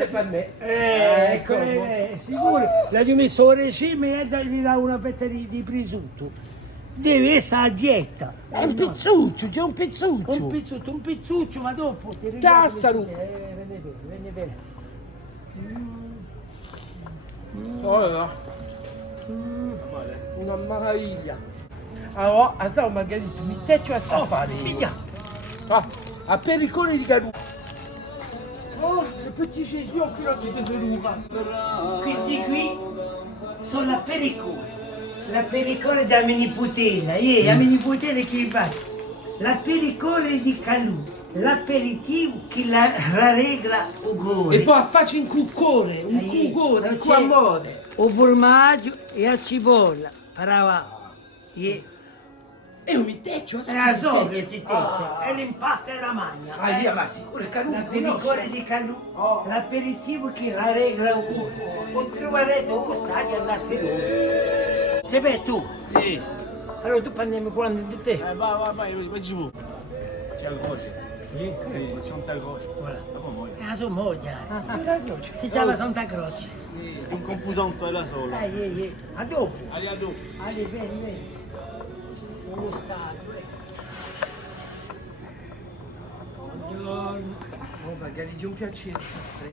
Questo è per me. Ecco, sicuro. L'hai messo il regime e gli dà una fetta di prisutto. Deve essere a dieta. È un pizzuccio, c'è un pizzuccio. Un pizzuccio, ma dopo ti Castaro. Vieni bene. Allora. Una meraviglia. Allora, a San Margherita, mi teccio a staffare. Piglia. A pericone di Calù. Oh, le petite occhi di peperuca. Questi qui sono la pericola. La pericola da miniputela. La miniputela che fa? La pericola di Calù. L'aperitivo che la regla o cuore. E poi affaccia in cuccore, un cuccore, un cuamore. O formaggio e a cipolla. Parava. E un miteccio, È la sopra che ti teccia. È l'impasto e la magna. Ma sicuro è Calù. La pericola di Calù. L'aperitivo che la regla o cuore. O troverete un stadio all'aperitivo. Se beh tu. Sì. Allora tu parliamo quando di te. Vai giù. C'è il croce. Sì. Santa Croce. Voilà. Dopo muore. La somoglia. Si chiama Santa Croce. Un confusonto è la sola. A dopo. Allora dopo. Allora, vieni. Uno stadio. Buongiorno. Oh, magari già un piacere,